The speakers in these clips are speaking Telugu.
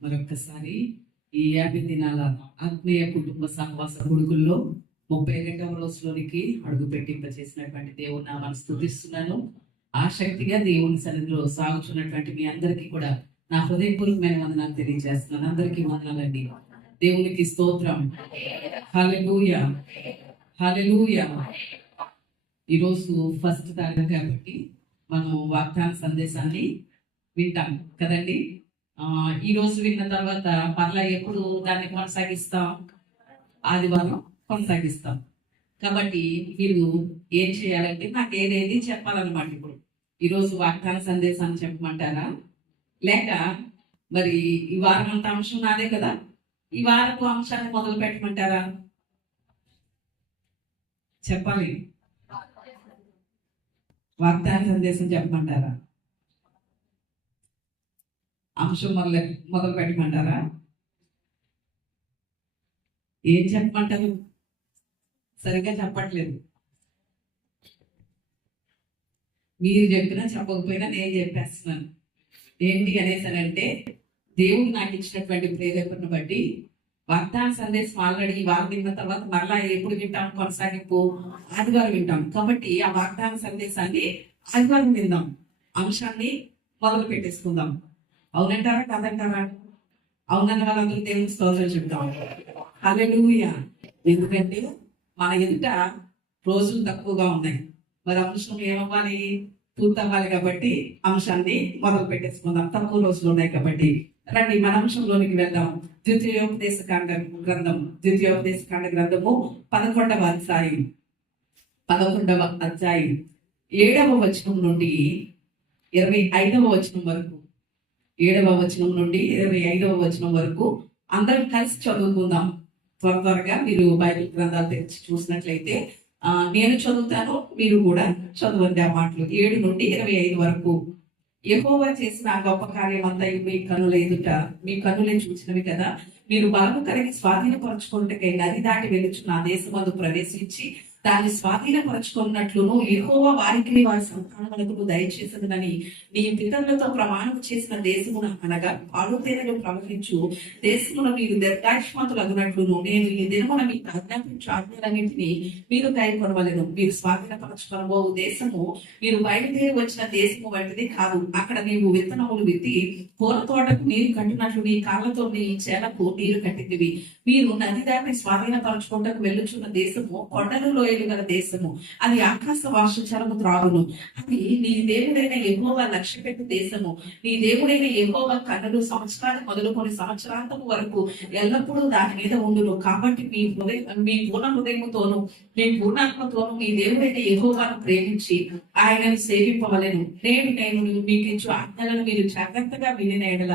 మరొక్కసారి ఈ 50 దినాల ఆత్మీయ కుటుంబ సహవాస కొడుకుల్లో 32వ రోజులోనికి అడుగు పెట్టింపచేసినటువంటి దేవుని నామాన్ని స్తుతిస్తున్నాను. ఆసక్తిగా దేవుని సన్నిధిలో సాగుతున్నటువంటి మీ అందరికీ కూడా నా హృదయపూర్వకమైన వందనాలు తెలియజేస్తున్నాను. అందరికీ వందనాలండి. దేవునికి స్తోత్రం. హల్లెలూయా, హల్లెలూయా. ఈరోజు ఫస్ట్ తారీఖు కాబట్టి మనం వాగ్దాన సందేశాన్ని వింటాం కదండి. ఈ రోజు విన్న తర్వాత మరలా ఎప్పుడు దాన్ని కొనసాగిస్తాం? ఆదివారం కొనసాగిస్తాం. కాబట్టి మీరు ఏం చేయాలంటే నాకు ఏదేది చెప్పాలన్నమాట. ఇప్పుడు ఈరోజు వాగ్దాన సందేశాన్ని చెప్పమంటారా, లేక మరి ఈ వారం అంత అంశం నాదే కదా, ఈ వారపు అంశాన్ని మొదలు పెట్టమంటారా? చెప్పాలి. వాగ్దాన సందేశం చెప్పమంటారా, అంశం మొదలు పెట్టమంటారా? ఏం చెప్పమంటారు? సరిగ్గా చెప్పట్లేదు. మీరు చెప్పినా చెప్పకపోయినా నేను చెప్పేస్తున్నాను. ఏంటి అనేసానంటే, దేవుడు నాకు ఇచ్చినటువంటి ప్రేరేపణను బట్టి వాగ్దాన సందేశం ఆల్రెడీ వారం విన్న తర్వాత మరలా ఎప్పుడు వింటాం? కొనసాగింపు ఆదివారం వింటాం. కాబట్టి ఆ వాగ్దాన సందేశాన్ని ఆదివారం విందాం, అంశాన్ని మొదలు పెట్టేసుకుందాం. అవునంటారా కాదంటారా? అవునన్న వాళ్ళందరూ దేవుని స్తోత్రం చెప్తాం. హల్లెలూయా. ఎందుకంటే మన ఎదుట రోజులు తక్కువగా ఉన్నాయి. మరి అంశం ఏమవ్వాలి? పూర్తవ్వాలి. కాబట్టి అంశాన్ని మొదలు పెట్టేసుకుందాం. తక్కువ రోజులు ఉన్నాయి కాబట్టి రండి మన అంశంలోనికి వెళ్దాం. ద్వితీయోపదేశ కాండ గ్రంథము 11వ అధ్యాయం 7వ వచనం నుండి 25వ వచనం వరకు, 7వ వచనం నుండి 25వ వచనం వరకు అందరం కలిసి చదువుకుందాం. త్వరగా మీరు బైబిల్ గ్రంథాలు తెచ్చి చూసినట్లయితే నేను చదువుతాను, మీరు కూడా చదవండి. ఆ మాటలు 7 నుండి 25 వరకు. యెహోవా చేసిన ఆ గొప్ప కార్యం అంతా మీ కనుల ఎదుట మీ కనులే చూసినవి కదా. మీరు బాగు కలిగి స్వాధీనపరచుకుంటే నది దాటి వెలుచున్న ఆ దేశమందు ప్రవేశించి దాన్ని స్వాధీనపరచుకున్నట్లును యెహోవా వారికి వారి సంతానములకు దయచేసదని నీ పితరులతో ప్రమాణం చేసిన దేశమున, అనగా పాలు తేనెలు ప్రవహించు దేశమున మీరు దీర్ఘాయుష్మంతులు అగునట్లును నేను ఈ దినమున మీకు ఆజ్ఞాపించు ఆజ్ఞలన్నింటినీ మీరు కైకొనవలెను. మీరు స్వాధీనపరచుకొనబోవు దేశము మీరు బయలుదేరి వచ్చిన దేశము వంటిది కాదు. అక్కడ నీవు విత్తనములు విత్తి పూల తోటకు నీరు కట్టినట్లు నీ కాళ్ళతో నీ చేలకు నీరు కట్టినవి. మీరు నది దాటి స్వాధీనపరచుకుంటకు వెళ్ళుచున్న దేశము కొండలు లోయలు గల దేశము, అది ఆకాశ వార్షచరము త్రాగును. అది నీ దేవుడైన యెహోవా లక్ష్య పెట్టు దేశము. నీ దేవుడైన యెహోవా కన్నులు సంవత్సరాలు మొదలుకొని సంవత్సరాంతము వరకు ఎల్లప్పుడూ దాని మీద ఉండును. కాబట్టి మీ పూర్ణ హృదయముతోను మీ పూర్ణాత్మతోను మీ దేవుడైన యెహోవాను ప్రేమించి ఆయనను సేవింపవలెను. నేను మీకు ఇచ్చు ఆజ్ఞలను మీరు జాగ్రత్తగా వినిన ఎడల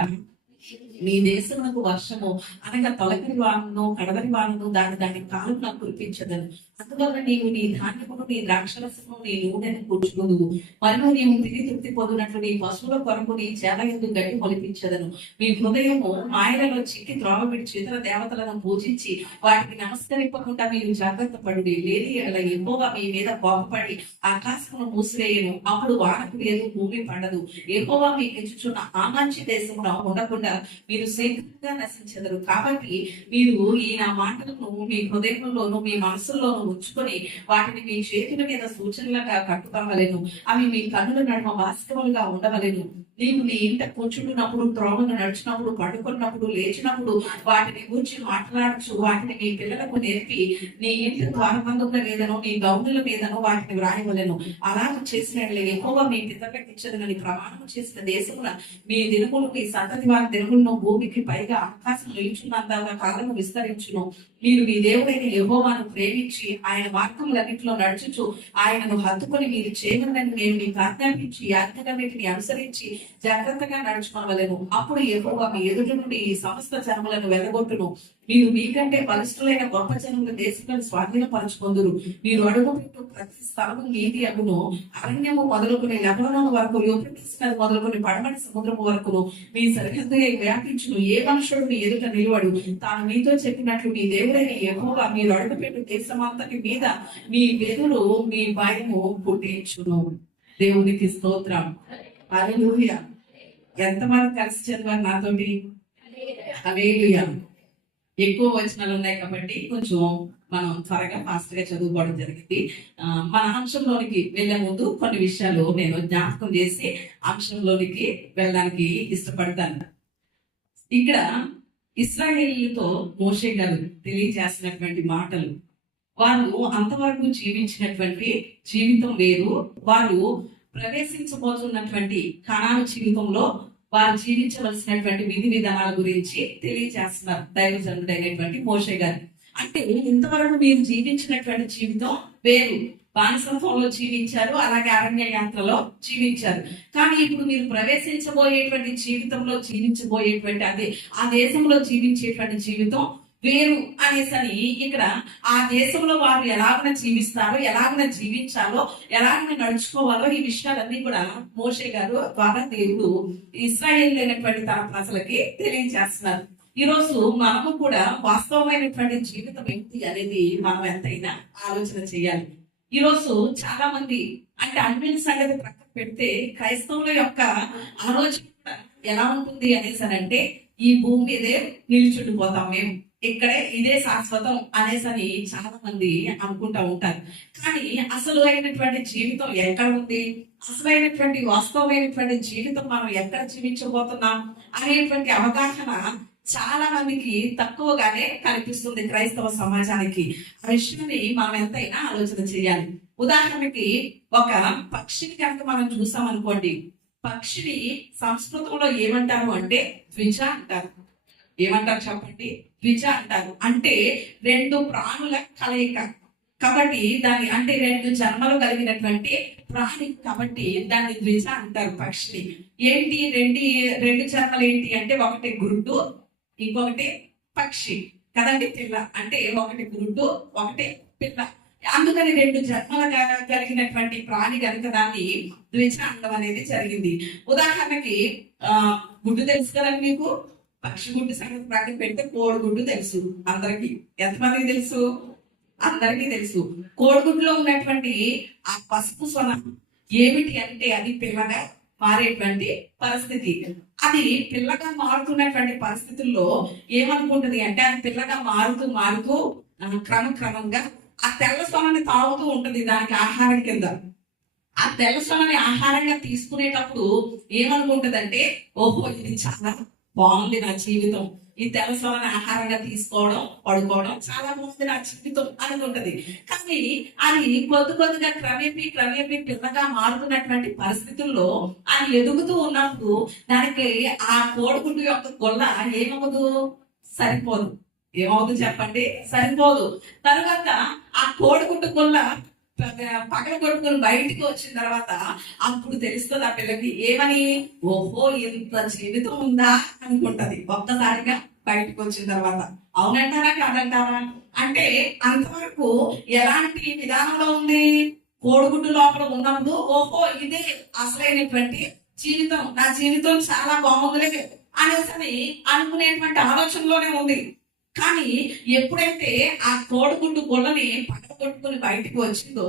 మీ దేశమునకు వర్షము అనగా తొలకరి వానను కడవరి వానను దాని కాలున కురిపించదను. అందువల్ల నీవు నీ ధాన్యమును నీ ద్రాక్షరసము నీ నూనెను కూర్చుకును. మరియు నీవు తిరిగి తృప్తి పొందినట్లు నీ పశువుల కొరకు నీ చేల యందు గడ్డి మొలిపించదను. మీ హృదయము మాయలలో చిక్కి త్రోవ విడిచి ఇతర దేవతలను పూజించి వాటికి నమస్కరింపకుండా మీరు జాగ్రత్త పడుడి. లేని అలా యెహోవా మీ మీద కోపపడి ఆకాశమును మూసివేయను. అప్పుడు వానకు లేదు, భూమి పండదు. యెహోవా మీకు ఇచ్చుచున్న ఆ మంచి దేశమున ఉండకుండా మీరు శీఘ్రంగా నశించెదరు. కాబట్టి మీరు ఈ నా మాటలను మీ హృదయంలోను మీ మనసుల్లోనూ ఉంచుకొని వాటిని మీ చేతుల మీద సూచనలుగా కట్టుకోవలేను. అవి మీ కన్నుల నడుమ వాస్తవములుగా ఉండవలేను. నీవు నీ ఇంట కూర్చుంటున్నప్పుడు, త్రోవను నడిచినప్పుడు, పడుకున్నప్పుడు, లేచినప్పుడు వాటిని గురించి మాట్లాడచ్చు. వాటిని మీ పిల్లలకు నేర్పి నీ ఇంటి ద్వారబంధముల మీదను నీ గౌనుల మీదను వాటిని వ్రాయవలెను. అలా చేసిన యెహోవా మీ పితరులకు ఇచ్చదనని ప్రమాణం చేసిన దేశమున మీ దినములు మీ సంతతి వారి దినములను భూమికి పైగా ఆకాశం నిలుచున్నంతగా కాలము విస్తరించును. మీరు మీ దేవుడైన యెహోవాను ప్రేమించి ఆయన మార్గములన్నింటిలో నడుచుచు ఆయనను హత్తుకొని మీరు చేయమని నేను మీకు ఆజ్ఞాపించి ఆజ్ఞలన్నింటిని అనుసరించి జాగ్రత్తగా నడుచుకోవలెను. అప్పుడు యెహోవా మీ ఎదుట నుండి ఈ సమస్త జనములను వెళ్ళగొట్టును. మీరు మీకంటే బలిష్ఠులైన గొప్ప జనముల దేశంలో స్వాధీనపరచుకొందురు. మీరు అడుగుపెట్టు ప్రతి స్థలము నీటి అగును. అరణ్యము మొదలుకుని లెబనోను వరకు, యూఫ్రటీస్ నది మొదలుకుని పడమటి సముద్రము వరకును మీ సరిహద్దు వ్యాపించును. ఏ మనుషుడు మీ ఎదుట నిలవడు. తాను మీతో చెప్పినట్లు మీ దేవుడైన యెహోవా మీరు అడుగుపెట్టు దేశమంతటి మీద మీ వెదురు మీ భయము పుట్టించును. దేవునికి స్తోత్రం. హల్లెలూయా. ఎంతమంది కలిసి చదివారు నాతోటి? హల్లెలూయా. ఎక్కువ వచనాలు ఉన్నాయి కాబట్టి కొంచెం మనం త్వరగా ఫాస్ట్ గా చదువుకోవడం జరిగింది. మన అంశంలోనికి వెళ్లే ముందు కొన్ని విషయాలు నేను జ్ఞాపకం చేసి అంశంలోనికి వెళ్ళడానికి ఇష్టపడతాను. ఇక్కడ ఇశ్రాయేలీయులతో మోషే గారు తెలియజేసినటువంటి మాటలు, వారు అంతవరకు జీవించినటువంటి జీవితం వేరు, వారు ప్రవేశించబోతున్నటువంటి కనాను జీవితంలో వారు జీవించవలసినటువంటి విధి విధానాల గురించి తెలియజేస్తున్నారు దైవజనుడైనటువంటి మోషే గారు. అంటే ఇంతవరకు మీరు జీవించినటువంటి జీవితం వేరు. బానిసత్వంలో జీవించారు, అలాగే అరణ్య యాత్రలో జీవించారు. కానీ ఇప్పుడు మీరు ప్రవేశించబోయేటువంటి జీవితంలో జీవించబోయేటువంటి అదే ఆ దేశంలో జీవించేటువంటి జీవితం వేరు అనేసని ఇక్కడ ఆ దేశంలో వారు ఎలాగన జీవిస్తారో, ఎలాగన జీవించాలో, ఎలాగన నడుచుకోవాలో ఈ విషయాలన్నీ కూడా మోషే గారు ద్వారా దేవుడు ఇశ్రాయేలు అయినటువంటి తన ప్రజలకి తెలియజేస్తున్నారు. ఈ రోజు మనము కూడా వాస్తవమైనటువంటి జీవితం ఏంటి అనేది మనం ఎంతైనా ఆలోచన చేయాలి. ఈ రోజు చాలా మంది అంటే అన్ని సంగతి ప్రక్కన పెడితే క్రైస్తవుల యొక్క ఆలోచన కూడా ఎలా ఉంటుంది అనేసనంటే ఈ భూమి మీదే నిల్చుండిపోతాం, మేము ఇక్కడే ఇదే శాశ్వతం అనేసని చాలా మంది అనుకుంటా ఉంటారు. కానీ అసలు అయినటువంటి జీవితం ఎక్కడ ఉంది, అసలైనటువంటి వాస్తవమైనటువంటి జీవితం మనం ఎక్కడ జీవించబోతున్నాం అనేటువంటి అవగాహన చాలా మందికి తక్కువగానే కనిపిస్తుంది క్రైస్తవ సమాజానికి. ఆ విషయాన్ని మనం ఎంతైనా ఆలోచన చేయాలి. ఉదాహరణకి ఒక పక్షిని కనుక మనం చూసాం అనుకోండి, పక్షిని సంస్కృతంలో ఏమంటారు అంటే ద్విజ అంటారు. ఏమంటారు చెప్పండి? ద్విజ అంటారు. అంటే రెండు ప్రాణుల కలయిక కాబట్టి దాని అంటే రెండు జన్మలు కలిగినటువంటి ప్రాణి కాబట్టి దాన్ని ద్విజ అంటారు పక్షిని. ఏంటి రెండు జన్మలు ఏంటి అంటే ఒకటి గురుడు, ఇంకొకటి పక్షి కదండి, పిల్ల. అంటే ఒకటి గురుడు, ఒకటి పిల్ల. అందుకని రెండు జన్మలు కలిగినటువంటి ప్రాణి కనుక దాన్ని ద్విజ అనడం అనేది జరిగింది. ఉదాహరణకి గుడ్డు తెలుసు కదండి మీకు. పక్షి గుడ్డు సంగతి ప్రక్కన పెడితే కోడిగుడ్డు తెలుసు అందరికి. ఎంతమందికి తెలుసు? అందరికీ తెలుసు. కోడిగుడ్డులో ఉన్నటువంటి ఆ పసుపు సొన ఏమిటి అంటే అది పిల్లగా మారేటువంటి పరిస్థితి. అది పిల్లగా మారుతున్నటువంటి పరిస్థితుల్లో ఏమనుకుంటుంది అంటే అది పిల్లగా మారుతూ మారుతూ క్రమంగా ఆ తెల్ల సొనని తాగుతూ ఉంటుంది దానికి ఆహారం కింద. ఆ తెల్ల సొనని ఆహారంగా తీసుకునేటప్పుడు ఏమనుకుంటదంటే ఓహో ఇది చాలా బాగుంది నా జీవితం, ఈ తెల్ల సొనని ఆహారంగా తీసుకోవడం, పడుకోవడం చాలా బాగుంది నా జీవితం అనుకుంటది. కానీ అది కొద్దిగా క్రమేపీ పిల్లగా మారుతున్నటువంటి పరిస్థితుల్లో అది ఎదుగుతూ ఉన్నప్పుడు దానికి ఆ కోడిగుడ్డు యొక్క గొల్ల ఏమవుదు? సరిపోదు. ఏమవుతుంది చెప్పండి? సరిపోదు. తరువాత ఆ కోడిగుడ్డు గొల్ల పగల కొట్టుకుని బయటికి వచ్చిన తర్వాత అప్పుడు తెలుస్తుంది ఆ పిల్లకి ఏమని, ఓహో ఇంత జీవితం ఉందా అనుకుంటది ఒక్కసారిగా బయటకు వచ్చిన తర్వాత. అవునంటారా కాదంటారా? అంటే అంతవరకు ఎలాంటి విధానంలో ఉంది? కోడిగుడ్డు లోపల ఉన్నప్పుడు ఓహో ఇదే అసలైనటువంటి జీవితం, నా జీవితం చాలా బాగుంది అనేసి అనుకునేటువంటి ఆలోచనలోనే ఉంది. కానీ ఎప్పుడైతే ఆ కోడిగుడ్డు గొల్లని పగలగొట్టుకుని బయటికి వచ్చిందో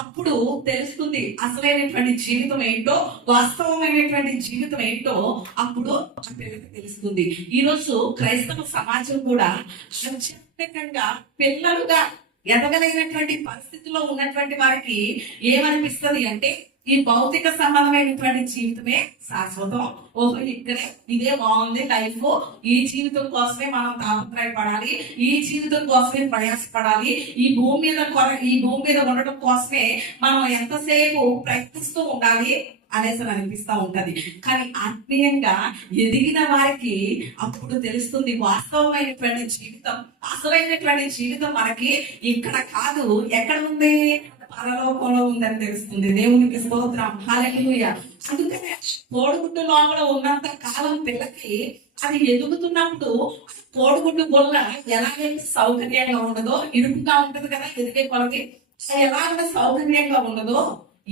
అప్పుడు తెలుస్తుంది అసలైనటువంటి జీవితం ఏంటో, వాస్తవమైనటువంటి జీవితం ఏంటో అప్పుడు ఆ పిల్లకి తెలుస్తుంది. ఈరోజు క్రైస్తవ సమాజం కూడా ఆధ్యాత్మికంగా పిల్లలుగా ఎదగలేనటువంటి పరిస్థితిలో ఉన్నటువంటి వారికి ఏమనిపిస్తుంది అంటే ఈ భౌతిక సంబంధమైనటువంటి జీవితమే శాశ్వతం, ఓహో ఇక్కడే ఇదే బాగుంది లైఫ్, ఈ జీవితం కోసమే మనం తాపత్రయపడాలి, ఈ జీవితం కోసమే ప్రయాసపడాలి, ఈ భూమి మీద ఉండటం కోసమే మనం ఎంతసేపు ప్రయత్నిస్తూ ఉండాలి అనేసి అనిపిస్తూ ఉంటది. కానీ ఆత్మీయంగా ఎదిగిన వారికి అప్పుడు తెలుస్తుంది వాస్తవమైనటువంటి జీవితం, అసలైనటువంటి జీవితం మనకి ఇక్కడ కాదు, ఎక్కడ ఉంది? పరలోకంలో ఉందని తెలుస్తుంది. దేవునికి స్తోత్రం. హల్లెలూయా. అందుకనే కోడిగుడ్డు లోపల ఉన్నంత కాలం పిల్లకి అది ఎదుగుతున్నప్పుడు కోడిగుడ్డు బుల్ల ఎలాగైతే సౌకర్యంగా ఉండదో, ఇరుకుగా ఉంటది కదా ఎదిగే కొలది, ఎలాగ సౌకర్యంగా ఉండదో,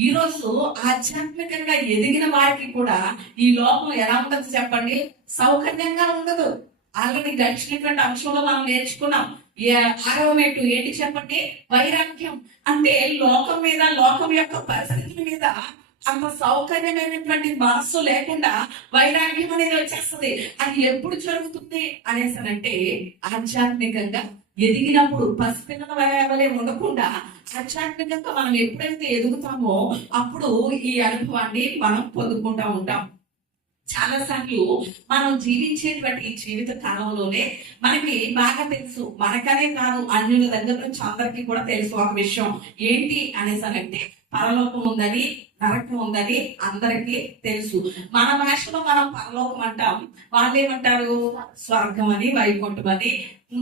ఈ రోజు ఆధ్యాత్మికంగా ఎదిగిన వారికి కూడా ఈ లోకం ఎలా ఉండదు చెప్పండి, సౌకర్యంగా ఉండదు. ఆల్రెడీ గడిచినటువంటి అంశంలో మనం నేర్చుకున్నాం. 6వ మెట్టు ఏంటి చెప్పండి, వైరాగ్యం. అంటే లోకం మీద, లోకం యొక్క పరిస్థితుల మీద అంత సౌకర్యమైనటువంటి మనస్సు లేకుండా వైరాగ్యం అనేది వచ్చేస్తుంది. అది ఎప్పుడు జరుగుతుంది అనేసనంటే ఆధ్యాత్మికంగా ఎదిగినప్పుడు, పసిపిల్లల వలె ఉండకుండా ఆధ్యాత్మికంగా మనం ఎప్పుడైతే ఎదుగుతామో అప్పుడు ఈ అనుభవాన్ని మనం పొందుకుంటా ఉంటాం. చాలా సార్లు మనం జీవించేటువంటి ఈ జీవిత కాలంలోనే మనకి బాగా తెలుసు, మనకనే కాదు అన్యుల దగ్గర నుంచి అందరికీ కూడా తెలుసు ఒక విషయం ఏంటి అనేసానంటే, పరలోకం ఉందని, నరకం ఉందని అందరికీ తెలుసు. మన భాషలో మనం పరలోకం అంటాం, వాళ్ళు ఏమంటారు స్వర్గం అని, వైకుంఠం అని,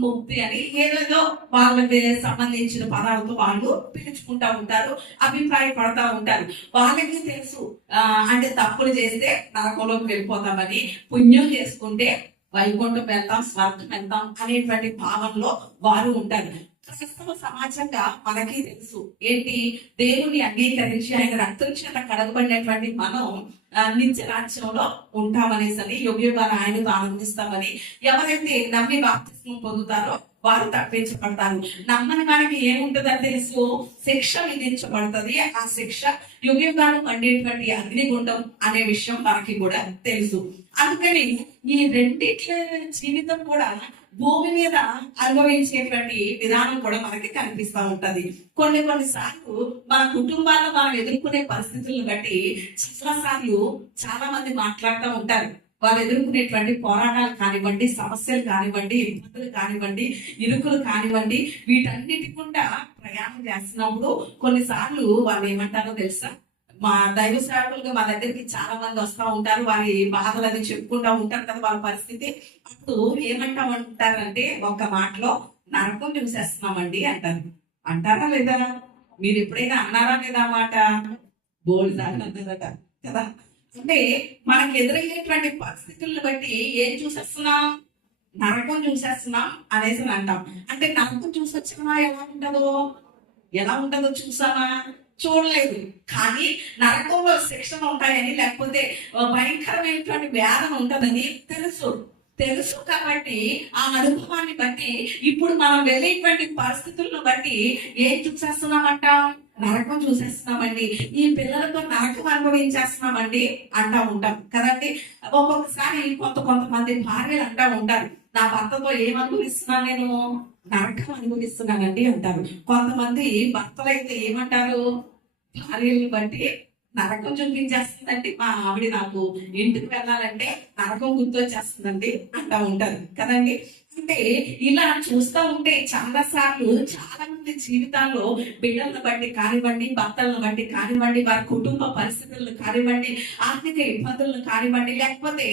ముక్తి అని, ఏదేదో వాళ్ళకి సంబంధించిన పదాలతో వాళ్ళు పిలుచుకుంటా ఉంటారు, అభిప్రాయపడతా ఉంటారు. వాళ్ళకి తెలుసు అంటే తప్పులు చేస్తే నరకంలోకి వెళ్ళిపోతామని, పుణ్యం చేసుకుంటే వైకుంఠం వెళ్తాం, స్వర్గం వెళ్తాం అనేటువంటి భావనలో వారు ఉంటారు. క్రైస్తవ సమాజంగా మనకి తెలుసు ఏంటి, దేవుని అంగీకరించి ఆయన రక్తం చేత కడగబడినటువంటి మనం నిత్య రాజ్యంలో ఉంటామనేసని, యుగయుగాలు ఆయనతో ఆనందిస్తామని, ఎవరైతే నమ్మి బాప్తిస్మం పొందుతారో వారు తప్పించబడతారు. నమ్మని వారికి ఏముంటుందని తెలుసు, శిక్ష విధించబడుతుంది. ఆ శిక్ష యుగయుగాలు మండేటువంటి అగ్నిగుండం అనే విషయం మనకి కూడా తెలుసు. అందుకని ఈ రెండిట్ల జీవితం కూడా భూమి మీద అనుభవించేటువంటి విధానం కూడా మనకి కనిపిస్తూ ఉంటది. కొన్నిసార్లు మన కుటుంబాల్లో మనం ఎదుర్కొనే పరిస్థితులను బట్టి చాలా సార్లు చాలా మంది మాట్లాడుతూ ఉంటారు. వాళ్ళు ఎదుర్కొనేటువంటి పోరాటాలు కానివ్వండి, సమస్యలు కానివ్వండి, ఇబ్బందులు కానివ్వండి, ఇరుకులు కానివ్వండి, వీటన్నిటి కూడా ప్రయాణం చేస్తున్నప్పుడు కొన్నిసార్లు వాళ్ళు ఏమంటారో తెలుసా, మా దైవ సేవకులుగా మా దగ్గరికి చాలా మంది వస్తూ ఉంటారు, వారి బాధలు అది చెప్పుకుంటూ ఉంటారు కదా వాళ్ళ పరిస్థితి. అప్పుడు ఏమంటా ఉంటారంటే ఒక మాటలో, నరకం చూసేస్తున్నామండి అంటారు. అంటారా లేదా? మీరు ఎప్పుడైనా అన్నారా లేదా మాట? బోల్డ్ దాకా అన్నారట కదా. అంటే మనకు ఎదురయ్యేటువంటి పరిస్థితులను బట్టి ఏం చూసేస్తున్నాం, నరకం చూసేస్తున్నాం అనేసి అంటాం. అంటే నరకం చూసొచ్చినా ఎలా ఉంటుందో చూసామా? చూడలేదు. కానీ నరకంలో శిక్షణ ఉంటాయని, లేకపోతే భయంకరమైనటువంటి వేదన ఉంటుందని తెలుసు కాబట్టి ఆ అనుభవాన్ని బట్టి ఇప్పుడు మనం వెళ్ళేటువంటి పరిస్థితులను బట్టి ఏం చూసేస్తున్నామంట, నరకం చూసేస్తున్నామండి. ఈ పిల్లలతో నరకం అనుభవించేస్తున్నామండి అంటా ఉంటాం కదండి. ఒక్కొక్కసారి కొంతమంది భార్యలు అంటా ఉంటారు, నా భర్తతో ఏం అనుభవిస్తున్నాను, నేను నరకం అనుభవిస్తున్నానండి అంటారు. కొంతమంది భర్తలైతే ఏమంటారు, భార్యలను బట్టి నరకం చూపించేస్తుందండి మా ఆవిడ, నాకు ఇంటికి వెళ్ళాలంటే నరకం గుర్తొచ్చేస్తుందండి అంటా ఉంటారు కదండి. అంటే ఇలా చూస్తూ ఉంటే చాలా సార్లు చాలా మంది జీవితాల్లో బిడ్డలను బట్టి కానివ్వండి, భర్తలను బట్టి కానివ్వండి, వారి కుటుంబ పరిస్థితులను కానివ్వండి, ఆర్థిక ఇబ్బందులను కానివ్వండి, లేకపోతే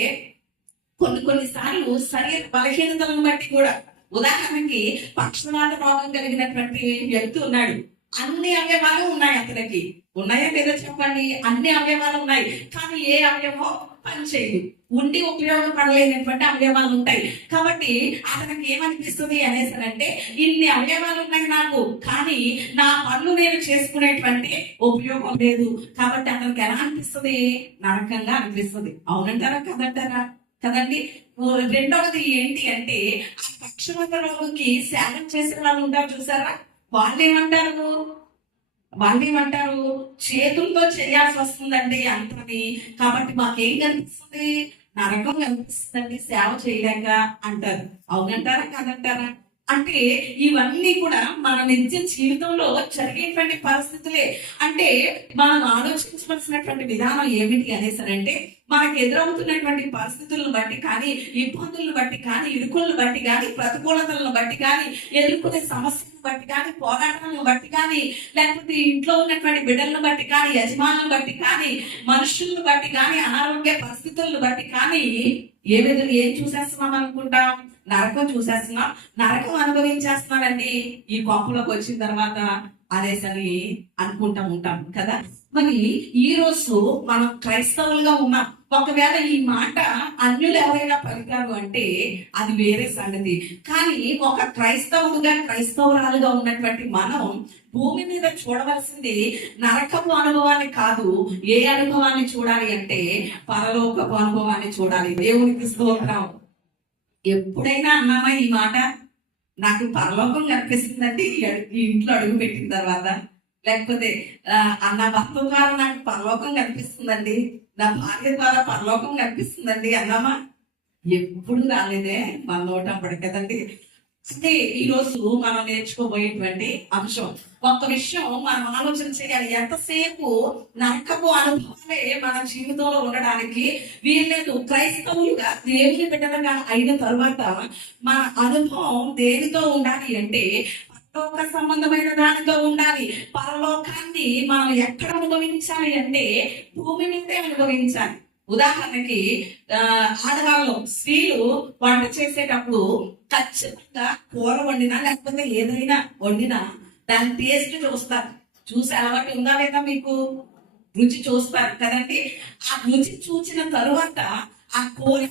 కొన్నిసార్లు శరీర బలహీనతలను బట్టి కూడా, ఉదాహరణకి పక్షవాత రోగం కలిగినటువంటి వ్యక్తి ఉన్నాడు, అన్ని అవయవాలు ఉన్నాయి అతనికి, ఉన్నాయా లేదా చెప్పండి, అన్ని అవయవాలు ఉన్నాయి, కానీ ఏ అవయవో పనిచేయదు, ఉండి ఉపయోగపడలేనటువంటి అవయవాలు ఉంటాయి. కాబట్టి అతనికి ఏమనిపిస్తుంది అనేసరంటే, ఇన్ని అవయవాలు ఉన్నాయి నాకు, కానీ నా పనులు నేను చేసుకునేటువంటి ఉపయోగం లేదు. కాబట్టి అతనికి ఎలా అనిపిస్తుంది, నరకంగా అనిపిస్తుంది. అవునంటారా కదంటారా? కదండి. రెండవది ఏంటి అంటే, ఆ పక్షవాత రోగికి సేవ చేసిన వాళ్ళు ఉంటారు చూసారా, వాళ్ళేమంటారు చేతులతో చేయాల్సి వస్తుందండి అంతని, కాబట్టి మాకేం కనిపిస్తుంది, నరకం కనిపిస్తుందండి సేవ చేయలేక అంటారు. అవునంటారా కాదంటారా? అంటే ఇవన్నీ కూడా మన నిత్య జీవితంలో జరిగేటువంటి పరిస్థితులే. అంటే మనం ఆలోచించవలసినటువంటి విధానం ఏమిటి అనేసరంటే, మనకు ఎదురవుతున్నటువంటి పరిస్థితులను బట్టి కానీ, ఇబ్బందులను బట్టి కానీ, ఇరుకులను బట్టి కానీ, ప్రతికూలతలను బట్టి కానీ, ఎదుర్కొనే సమస్యలను బట్టి కానీ, పోరాటాలను బట్టి కానీ, లేకపోతే ఇంట్లో ఉన్నటువంటి బిడ్డలను బట్టి కానీ, యజమానులను బట్టి కానీ, మనుషులను బట్టి కానీ, అనారోగ్య పరిస్థితులను బట్టి కానీ ఏం చూసేస్తున్నాం అనుకుంటాం, నరకం చూసేస్తున్నాం, నరకం అనుభవించేస్తున్నానండి ఈ కొంపలోకి వచ్చిన తర్వాత అనేసరి అనుకుంటా ఉంటాం కదా. మరి ఈ రోజు మనం క్రైస్తవులుగా ఉన్నాం, ఒకవేళ ఈ మాట అన్యులు ఎవరైనా పలికారు అంటే అది వేరే సంగతి. కానీ ఒక క్రైస్తవుడుగా క్రైస్తవురాలుగా ఉన్నటువంటి మనం భూమి మీద చూడవలసింది నరకపు అనుభవాన్ని కాదు. ఏ అనుభవాన్ని చూడాలి అంటే పరలోకపు అనుభవాన్ని చూడాలి. దేవునికి స్తోత్రం. ఎప్పుడైనా అన్నామా ఈ మాట? నాకు పరలోకం కనిపిస్తుందండి ఈ ఇంట్లో అడుగు పెట్టిన తర్వాత, లేకపోతే నా భర్త ద్వారా నాకు పరలోకం కనిపిస్తుందండి, నా భార్య ద్వారా పరలోకం కనిపిస్తుందండి అన్నామా? ఎప్పుడు రాలేదే మన నోటంపడి కదండి. అంటే ఈ రోజు మనం నేర్చుకోబోయేటువంటి అంశం, ఒక విషయం మనం ఆలోచన చేయాలి. ఎంతసేపు నరకపు అనుభవాలే మన జీవితంలో ఉండడానికి వీల్లేదు. క్రైస్తవులుగా దేవుని బిడ్డలుగా అయిన తర్వాత మన అనుభవం దేనితో ఉండాలి అంటే పరలోక సంబంధమైన దానితో ఉండాలి. పరలోకాన్ని మనం ఎక్కడ అనుభవించాలి అంటే భూమి మీదే అనుభవించాలి. ఉదాహరణకి ఆడవాళ్ళు, స్త్రీలు వంట చేసేటప్పుడు ఖచ్చితంగా కూర వండినా లేకపోతే ఏదైనా వండినా దాని టేస్ట్ చూస్తారు. చూసి అలవాటు ఉందా లేదా మీకు? రుచి చూస్తారు కదండి. ఆ రుచి చూసిన తరువాత ఆ కూర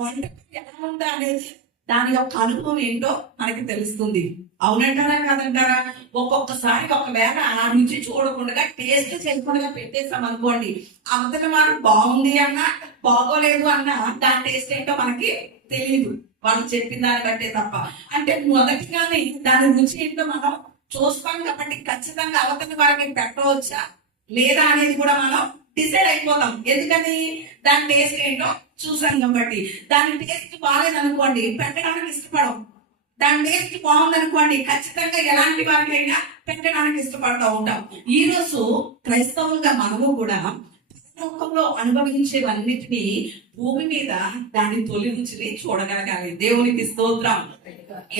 వంట ఎలా ఉందా అనేది దాని యొక్క అనుభవం ఏంటో మనకి తెలుస్తుంది. అవునంటారా కాదంటారా? ఒక్కొక్కసారి ఒకవేళ ఆ రుచి చూడకుండా టేస్ట్ చేయకుండా పెట్టేస్తాం అనుకోండి, అవతల వారు బాగుంది అన్నా బాగోలేదు అన్నా దాని టేస్ట్ ఏంటో మనకి తెలియదు, వాళ్ళు చెప్పిన దాన్ని బట్టే తప్ప. అంటే మొదటిగానే దాని రుచి ఏంటో మనం చూస్తాం కాబట్టి ఖచ్చితంగా అవతల వారికి పెట్టవచ్చా లేదా అనేది కూడా మనం డిసైడ్ అయిపోతాం. ఎందుకని? దాని టేస్ట్ ఏంటో చూసాం కాబట్టి. దాని టేస్ట్ బాగాలేదనుకోండి పెట్టడానికి ఇష్టపడం. దాని టేస్ట్ బాగుందనుకోండి ఖచ్చితంగా ఎలాంటి వారికైనా పెట్టడానికి ఇష్టపడతా ఉంటాం. ఈ రోజు క్రైస్తవులుగా మనము కూడా పరలోకంలో అనుభవించేవన్నిటినీ భూమి మీద దాని తొలి రుచిని చూడగలగాలి. దేవునికి స్తోత్రం.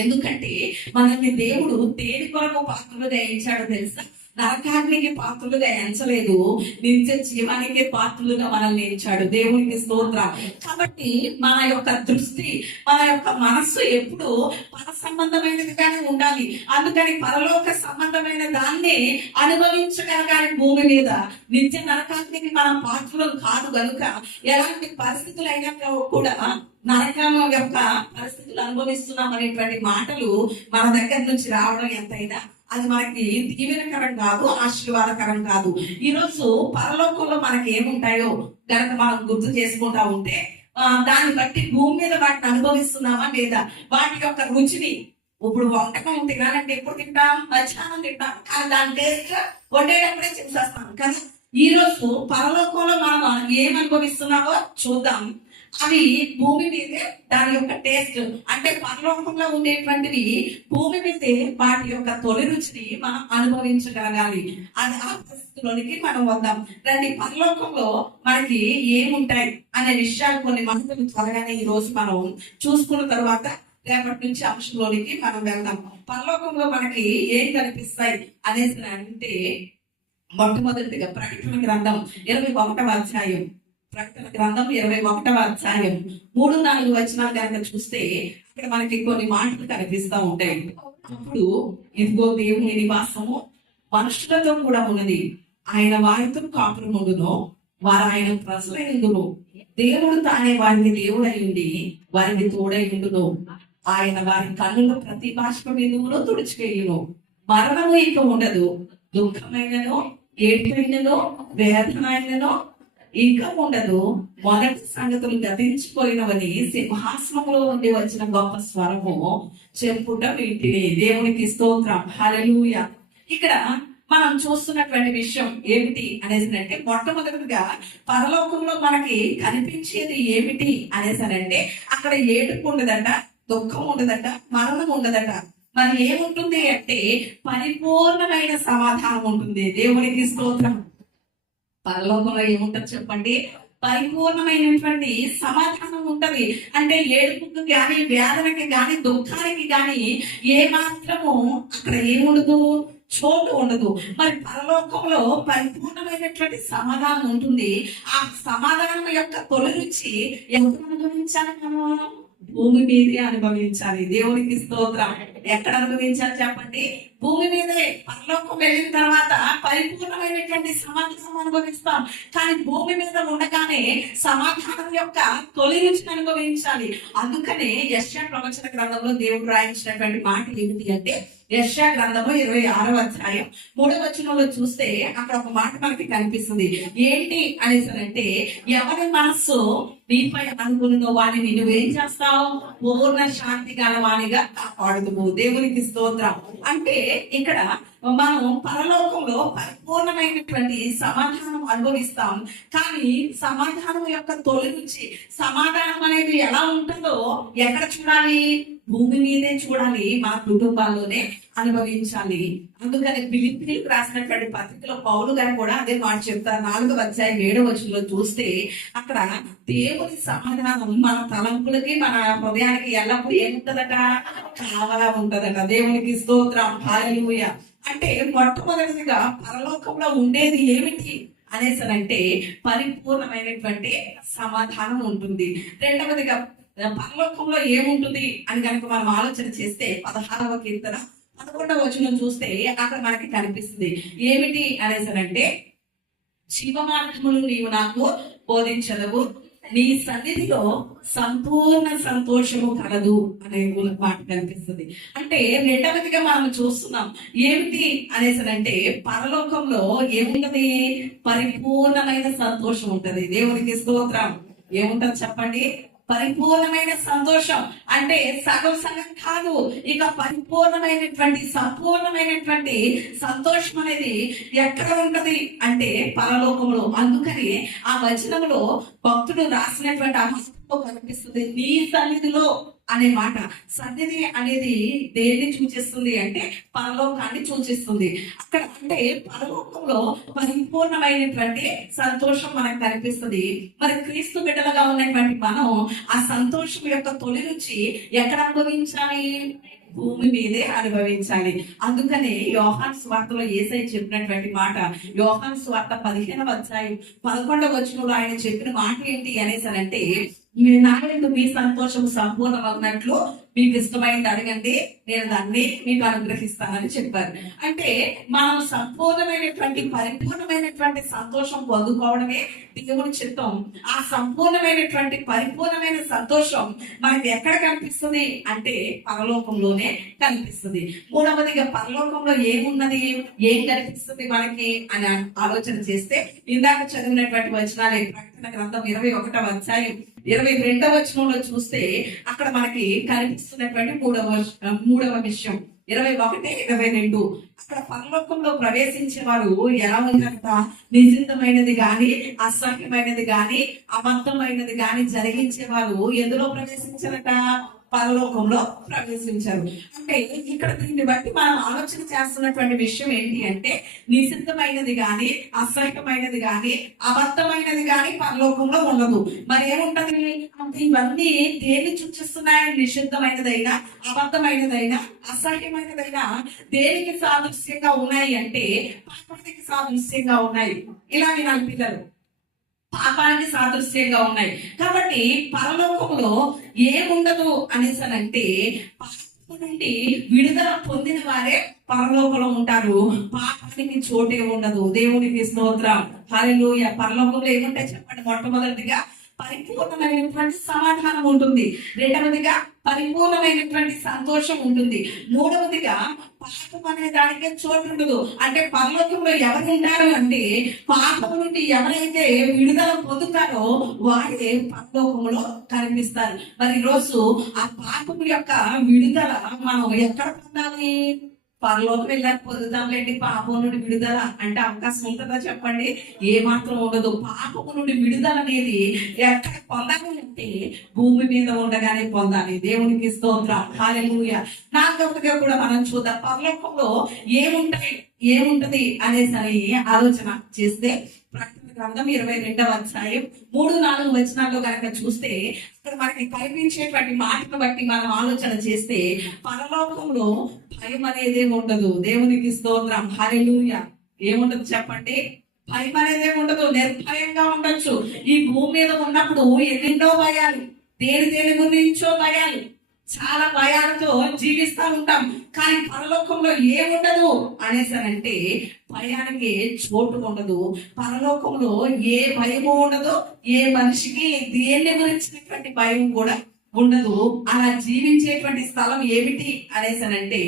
ఎందుకంటే మనల్ని దేవుడు దేని కొరకు పాత్రలుగా ఎంచాడో తెలుసా? నరకాగ్నికి పాత్రలుగా ఎంచలేదు, నిత్య జీవానికి పాత్రలుగా మనల్ని ఎంచాడు. దేవునికి స్తోత్రం. కాబట్టి మన యొక్క దృష్టి, మన యొక్క మనస్సు ఎప్పుడు పర సంబంధమైనదిగానే ఉండాలి. అందుకని పరలోక సంబంధమైన దాన్ని అనుభవించగలగాలి భూమి మీద. నిత్య నరకాగ్నికి మనం పాత్రలు కాదు కనుక ఎలాంటి పరిస్థితులు అయినా కూడా నరకం యొక్క పరిస్థితులు అనుభవిస్తున్నాం అనేటువంటి మాటలు మన దగ్గర నుంచి రావడం ఎంతైనా అది మనకి దీవెనకరం కాదు, ఆశీర్వాదకరం కాదు. ఈ రోజు పరలోకంలో మనకి ఏముంటాయో కనుక మనం గుర్తు చేసుకుంటా ఉంటే దాన్ని బట్టి భూమి మీద వాటిని అనుభవిస్తున్నామా లేదా, వాటి యొక్క రుచిని. ఇప్పుడు వంటకం తినాలంటే ఎప్పుడు తింటాం? మధ్యాహ్నం తింటాం, కానీ దాని టేస్ట్ వండేటప్పుడే చూసేస్తాం కదా. ఈ రోజు పరలోకంలో మనం ఏమనుభవిస్తున్నామో చూద్దాం. అవి భూమి మీదే దాని యొక్క టేస్ట్, అంటే పరలోకంలో ఉండేటువంటివి భూమి మీదే వాటి యొక్క తొలి రుచిని మనం అనుభవించగలగాలి. అది ఆ పరిస్థితిలోనికి మనం వద్దాం రండి. పరలోకంలో మనకి ఏముంటాయి అనే విషయాలు కొన్ని మాటలు త్వరగానే ఈ రోజు మనం చూసుకున్న తర్వాత రేపటి నుంచి అంశంలోనికి మనం వెళ్దాం. పరలోకంలో మనకి ఏం కనిపిస్తాయి అనేసి అంటే మొట్టమొదటిగా ప్రకటన గ్రంథం 21వ అధ్యాయం, ప్రకటన గ్రంథం 21వ అధ్యాయం 3-4 వచనాలు కనుక చూస్తే ఇక్కడ మనకి కొన్ని మాటలు కనిపిస్తూ ఉంటాయి. అప్పుడు ఇదిగో దేవుని నివాసము మనుషులతో కూడా ఉన్నది, ఆయన వారితో కాపురముండును, వారు ఆయన ప్రజలైందును, దేవుడు తానే వారికి దేవుడై ఉండి వారికి తోడై ఉండును, ఆయన వారి కన్నులు ప్రతి బాష్ప బిందువులో తుడిచివేయును, మరణము ఇక ఉండదు, దుఃఖమైనను ఏడ్పైనను వేదనైనను ఇక ఉండదు, మొదటి సంగతులు గతించిపోయినవని సింహాసనంలో నుండి వచ్చిన గొప్ప స్వరము చెప్పుట వింటిని. దేవునికి స్తోత్రం. హల్లెలూయా. ఇక్కడ మనం చూస్తున్నటువంటి విషయం ఏమిటి అనేసి అంటే మొట్టమొదటిగా పరలోకంలో మనకి కనిపించేది ఏమిటి అనేసి అంటే అక్కడ ఏడుపు ఉండదట, దుఃఖం ఉండదట, మరణం ఉండదట. మరి ఏముంటుంది అంటే పరిపూర్ణమైన సమాధానం ఉంటుంది. దేవునికి స్తోత్రం. పరలోకంలో ఏముంటది చెప్పండి? పరిపూర్ణమైనటువంటి సమాధానం ఉంటది. అంటే ఏడుపుకి గాని, వేదనకి గాని, దుఃఖానికి గాని ఏ మాత్రము అక్కడ ఏముండదు, చోటు ఉండదు. మరి పరలోకంలో పరిపూర్ణమైనటువంటి సమాధానం ఉంటుంది. ఆ సమాధానం యొక్క తొలి రుచి ఎవరు అనుభవించాలి? మనం భూమి మీదే అనుభవించాలి. దేవునికి స్తోత్రం. ఎక్కడ అనుభవించాలి చెప్పండి? భూమి మీదే పరలోకం వెళ్ళిన తర్వాత పరిపూర్ణమైనటువంటి సమాధానం అనుభవిస్తాం. కానీ భూమి మీద ఉండగానే సమాధానం యొక్క తొలి రుచిని అనుభవించాలి. అందుకనే యెషయా ప్రవచన గ్రంథంలో దేవుడు రాయించినటువంటి మాట ఏమిటి అంటే, యెషయా గ్రంథము 26వ అధ్యాయం 3వ వచనంలో చూస్తే అక్కడ ఒక మాట మనకి కనిపిస్తుంది. ఏంటి అనేసి అంటే, ఎవరి మనస్సు నీపై అనుకున్నదో వాడిని నువ్వేం చేస్తావు? పూర్ణ శాంతి గలవానిగా కాపాడుదువు. దేవునికి స్తోత్రం. అంటే ఇక్కడ మనం పరలోకంలో పరిపూర్ణమైనటువంటి సమాధానం అనుభవిస్తాం. కానీ సమాధానం యొక్క తొలి నుంచి సమాధానం అనేది ఎలా ఉంటుందో ఎక్కడ చూడాలి? భూమి మీదే చూడాలి, మన కుటుంబాల్లోనే అనుభవించాలి. అందుకని ఫిలిప్పీయులకు రాసినటువంటి పత్రికలో పౌలు గారు కూడా అదే మాట చెప్తారు. 4వ అధ్యాయం 7వ వచనంలో చూస్తే అక్కడ దేవుని సమాధానం మన తలంపులకి మన హృదయానికి ఎల్లప్పుడూ ఏముంటదట? కావలా ఉంటదట. దేవునికి స్తోత్రం. హల్లెలూయా. అంటే మొట్టమొదటిగా పరలోకంలో ఉండేది ఏమిటి అనేసనంటే పరిపూర్ణమైనటువంటి సమాధానం ఉంటుంది. రెండవదిగా పరలోకంలో ఏముంటుంది అని కనుక మనం ఆలోచన చేస్తే 16వ కీర్తన 11వ వచనం చూస్తే అక్కడ మనకి కనిపిస్తుంది. ఏమిటి అనేసనంటే, జీవ మార్గములు నీవు నాకు బోధించదవు, నీ సన్నిధిలో సంపూర్ణ సంతోషము కలదు అనే మాట కనిపిస్తుంది. అంటే రెండవదిగా మనం చూస్తున్నాం ఏమిటి అనేసనంటే, పరలోకంలో ఏముంటది? పరిపూర్ణమైన సంతోషం ఉంటది. దేవునికి స్తోత్రం. ఏముంటది చెప్పండి? పరిపూర్ణమైన సంతోషం. అంటే సగం సగం కాదు, ఇక పరిపూర్ణమైనటువంటి సంపూర్ణమైనటువంటి సంతోషం అనేది ఎక్కడ ఉంటది అంటే పరలోకంలో. అందుకని ఆ వచనంలో భక్తుడు రాసినటువంటి ఆ కనిపిస్తుంది, నీ సన్నిధిలో అనే మాట. సన్నిధి అనేది దేన్ని సూచిస్తుంది అంటే పరలోకాన్ని సూచిస్తుంది. అక్కడ అంటే పరలోకంలో పరిపూర్ణమైనటువంటి సంతోషం మనకు కనిపిస్తుంది. మరి క్రీస్తు బిడ్డలుగా ఉన్నటువంటి మనం ఆ సంతోషం యొక్క తొలి నుంచి ఎక్కడ అనుభవించాలి? భూమి మీదే అనుభవించాలి. అందుకనే యోహాను సువార్తలో యేసయ్య చెప్పినటువంటి మాట, యోహాను సువార్త 15వ అధ్యాయం 11వ వచనంలో ఆయన చెప్పిన మాట ఏంటి అనేసనంటే, నాయన మీ సంతోషం సంపూర్ణమన్నట్లు మీకు ఇష్టమైంది అడగండి, నేను దాన్ని మీకు అనుగ్రహిస్తానని చెప్పారు. అంటే మనం సంపూర్ణమైనటువంటి పరిపూర్ణమైనటువంటి సంతోషం పొందుకోవడమే దేవుని చిత్తం. ఆ సంపూర్ణమైనటువంటి పరిపూర్ణమైన సంతోషం మనకి ఎక్కడ కనిపిస్తుంది అంటే పరలోకంలోనే కనిపిస్తుంది. మూడవదిగా పరలోకంలో ఏమున్నది, ఏం కనిపిస్తుంది మనకి అని ఆలోచన చేస్తే ఇందాక చదివినటువంటి వచనాలే. ప్రకటన గ్రంథం 21వ అధ్యాయం 22వ వచనంలో చూస్తే అక్కడ మనకి కనిపిస్తున్నటువంటి మూడవ విషయం 21, 22. అక్కడ పరలోకంలో ప్రవేశించే వారు ఎలా ఉన్నారంట? నిశ్చితమైనది గాని అసహ్యమైనది గాని అబద్ధమైనది గాని జరిగించే వారు ఎందులో ప్రవేశించారట? పరలోకంలో ప్రవేశించారు. అంటే ఇక్కడ దీన్ని బట్టి మనం ఆలోచన చేస్తున్నటువంటి విషయం ఏంటి అంటే, నిషిద్ధమైనది గాని అసహ్యమైనది గాని అబద్ధమైనది గాని పరలోకంలో ఉండదు. మరి ఏముంటది అంటే ఇవన్నీ దేన్ని సూచిస్తున్నాయి? నిషిద్ధమైనదైనా అబద్ధమైనదైనా అసహ్యమైనదైనా దేనికి సాదృశ్యంగా ఉన్నాయి అంటే పాపానికి సాదృశ్యంగా ఉన్నాయి. ఇలా వినాలి పిల్లలు, పాపానికి సాదృశ్యంగా ఉన్నాయి. కాబట్టి పరలోకంలో ఏముండదు అనేసనంటే, పాపం నుండి విడుదల పొందిన వారే పరలోకంలో ఉంటారు. పాపానికి చోటే ఉండదు. దేవునికి స్తోత్రం. హల్లెలూయా. పరలోకంలో ఏముంటాయి చెప్పండి? మొట్టమొదటిగా పరిపూర్ణమైనటువంటి సమాధానం ఉంటుంది. రెండవదిగా పరిపూర్ణమైనటువంటి సంతోషం ఉంటుంది. మూడవదిగా పాపం అనే దానికే చోటు ఉండదు. అంటే పరలోకంలో ఎవరు ఉంటారు అంటే, పాపం నుండి ఎవరైతే విడుదల పొందుతారో వారే పరలోకంలో కనిపిస్తారు. మరి ఈరోజు ఆ పాపం యొక్క విడుదల మనం ఎక్కడ పొందాలి? పరలోకం వెళ్ళాక పొందుతాంలేండి పాపం నుండి విడుదల అంటే అవకాశం ఉంటుందా చెప్పండి? ఏ మాత్రం ఉండదు. పాపం నుండి విడుదల అనేది ఎక్కడ పొందాలి అంటే భూమి మీద ఉండగానే పొందాలి. దేవునికి స్తోత్రం. హల్లెలూయా. నాలుగవదిగా కూడా మనం చూద్దాం, పరలోకంలో ఏముంటది అనేసరి ఆలోచన చేస్తే ప్రకటన గ్రంథం 22వ అధ్యాయం 3-4 వచనాల్లో కనుక చూస్తే అక్కడ మనకి కనిపించేటువంటి మాటను బట్టి మనం ఆలోచన చేస్తే పరలోకంలో భయం అనేది ఉండదు. దేవునికి స్తోత్రం. హల్లెలూయా. ఏముండదు చెప్పండి? భయం అనేది ఉండదు. నిర్భయంగా ఉండొచ్చు. ఈ భూమి మీద ఉన్నప్పుడు ఎన్నెన్నో భయాలు, దేని గురించో భయాలు. చాలా భయాలతో జీవిస్తూ ఉంటాం. కానీ పరలోకంలో ఏముండదు అనేసానంటే భయానికి చోటు ఉండదు. పరలోకంలో ఏ భయము ఉండదు, ఏ మనిషికి దేన్ని గురించినటువంటి భయం కూడా ఉండదు. అలా జీవించేటువంటి స్థలం ఏమిటి అనేసానంటే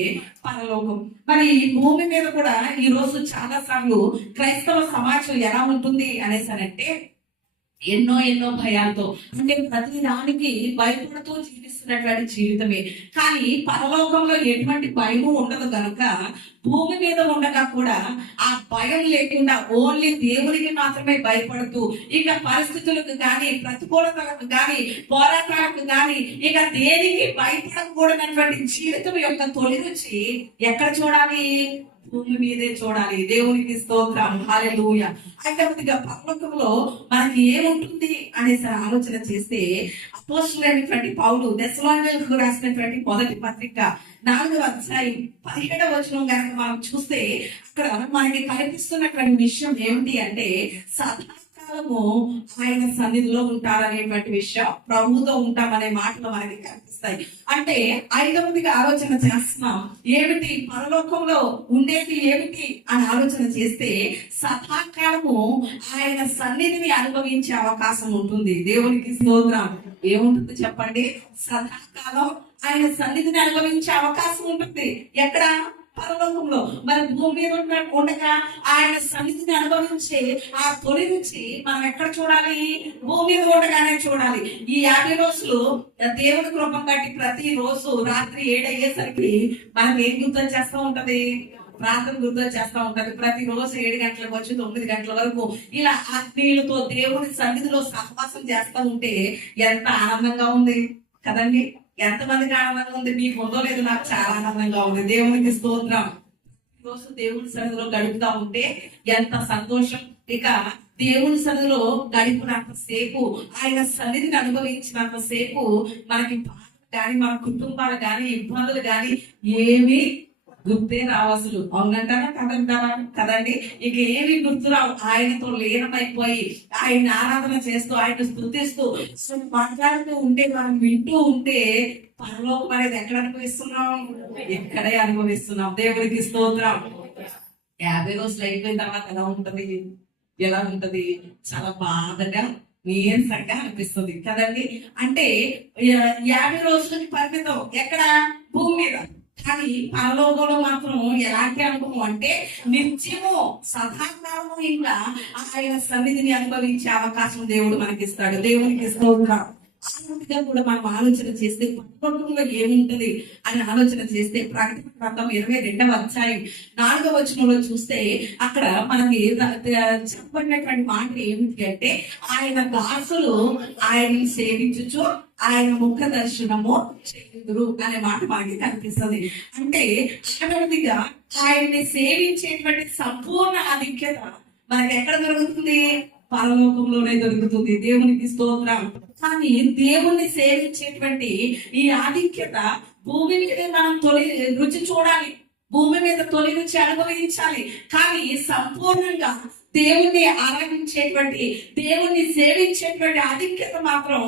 పరలోకం. మరి ఈ భూమి మీద కూడా ఈ రోజు చాలా సార్లు క్రైస్తవ సమాజం ఎలా ఉంటుంది అనేసానంటే ఎన్నో భయాలతో, అంటే ప్రతి దానికి భయపడుతూ జీవిస్తున్నటువంటి జీవితమే. కానీ పరలోకంలో ఎటువంటి భయము ఉండదు కనుక భూమి మీద ఉండగా కూడా ఆ భయం లేకుండా ఓన్లీ దేవునికి మాత్రమే భయపడుతూ, ఇక పరిస్థితులకు కానీ ప్రతికూలతలకు కానీ పోరాటాలకు కానీ ఇక దేనికి భయపడకూడనటువంటి జీవితం యొక్క తొలి నుంచి ఎక్కడ చూడాలి? భూమి మీదే చూడాలి. దేవునికి స్తోత్రం, హల్లెలూయా. అయితే పరలోకంలో మనకి ఏముంటుంది అనేసి ఆలోచన చేస్తే అపోస్తలుడైనటువంటి పౌలు తెస్సలోనికీయులకు రాసినటువంటి మొదటి పత్రిక 4వ అధ్యాయం 17వ వచనం కనుక మనం చూస్తే అక్కడ మనకి కనిపిస్తున్నటువంటి విషయం ఏమిటి అంటే సదాకాలము ఆయన సన్నిధిలో ఉంటారనేటువంటి విషయం, ప్రభువుతో ఉంటామనే మాటలు మనకి కనిపిస్తాయి. అంటే ఐదవదిగా ఆలోచన చేస్తున్నాం, ఏమిటి పరలోకంలో ఉండేది ఏమిటి అని ఆలోచన చేస్తే సదాకాలము ఆయన సన్నిధిని అనుభవించే అవకాశం ఉంటుంది. దేవునికి స్తోత్రం. ఏముంటుంది చెప్పండి? సదాకాలం ఆయన సన్నిధిని అనుభవించే అవకాశం ఉంటుంది. ఎక్కడ? పరలోకంలో. మరి భూమి మీద ఉండగా ఆయన సన్నిధిని అనుభవించే ఆ తొలి నుంచి మనం ఎక్కడ చూడాలి? భూమి మీద ఉండగానే చూడాలి. ఈ 50 రోజులు దేవుని కృపం బట్టి ప్రతి రోజు రాత్రి 7 అయ్యేసరికి మనకి ఏం గుర్తు చేస్తూ ఉంటది? ప్రార్థన గుర్తు చేస్తూ ఉంటది. ప్రతి రోజు 7 గంటలకు వచ్చి 9 గంటల వరకు ఇలా ఆత్మీయులతో దేవుని సన్నిధిలో సహవాసం చేస్తూ ఉంటే ఎంత ఆనందంగా ఉంది కదండి. ఎంతమందికి ఆనందంగా ఉంది? మీకు ఉందో లేదు, నాకు చాలా ఆనందంగా ఉంది. దేవునికి స్తోత్రం. రోజు దేవుని సన్నిధిలో గడుపుతా ఉంటే ఎంత సంతోషం. ఇక దేవుని సన్నిధిలో గడిపినంత సేపు, ఆయన సన్నిధిని అనుభవించినంత సేపు మనకి కానీ మన కుటుంబాలు కానీ ఇబ్బందులు కానీ ఏమీ గుర్తే రావు అసలు. అవునంటారా కదంటారా? కదండి. ఇక ఏమి గుర్తురావు. ఆయనతో లీనమైపోయి ఆయన ఆరాధన చేస్తూ ఆయన స్తుతిస్తూ మాట్లాడుతూ ఉంటే మనం వింటూ ఉంటే పరలోకం అనేది ఎక్కడ అనుభవిస్తున్నాం? ఎక్కడే అనుభవిస్తున్నాం. దేవుడికి స్తోత్రం. 50 రోజులు అయిపోయిన తర్వాత ఎలా ఉంటది? ఎలా ఉంటది? చాలా బాధగా నీరసంగా అనిపిస్తుంది కదండి. అంటే 50 రోజులకి పరిమితం ఎక్కడ? భూమి మీద. కానీ పరలోకంలో మాత్రం ఎలాంటి అనుభవం అంటే నిత్యము సదాకాలము ఇంకా ఆయన సన్నిధిని అనుభవించే అవకాశం దేవుడు మనకిస్తాడు. దేవునికి స్తోత్రం. కూడా మనం ఆలోచన చేస్తే పరలోకంలో ఏముంటది అని ఆలోచన చేస్తే ప్రకటన గ్రంథం 22వ అధ్యాయం 4వ వచనంలో చూస్తే అక్కడ మనకి చెప్పబడినటువంటి మాట ఏమిటి అంటే ఆయన దాసులు ఆయన్ని సేవించుచు ఆయన ముఖ దర్శనము చేయుదురు అనే మాట మనకి కనిపిస్తుంది. అంటే ఆనవదిగా ఆయన్ని సేవించేటువంటి సంపూర్ణ ఆధిక్యత మనకి ఎక్కడ దొరుకుతుంది? పరలోకంలోనే దొరుకుతుంది. దేవునికి స్తోత్రం. కానీ దేవుణ్ణి సేవించేటువంటి ఈ ఆధిక్యత భూమి మీదే మనం తొలి రుచి చూడాలి, భూమి మీద తొలి రుచి అనుభవించాలి. కానీ సంపూర్ణంగా దేవుణ్ణి ఆరాధించేటువంటి, దేవుణ్ణి సేవించేటువంటి ఆధిక్యత మాత్రం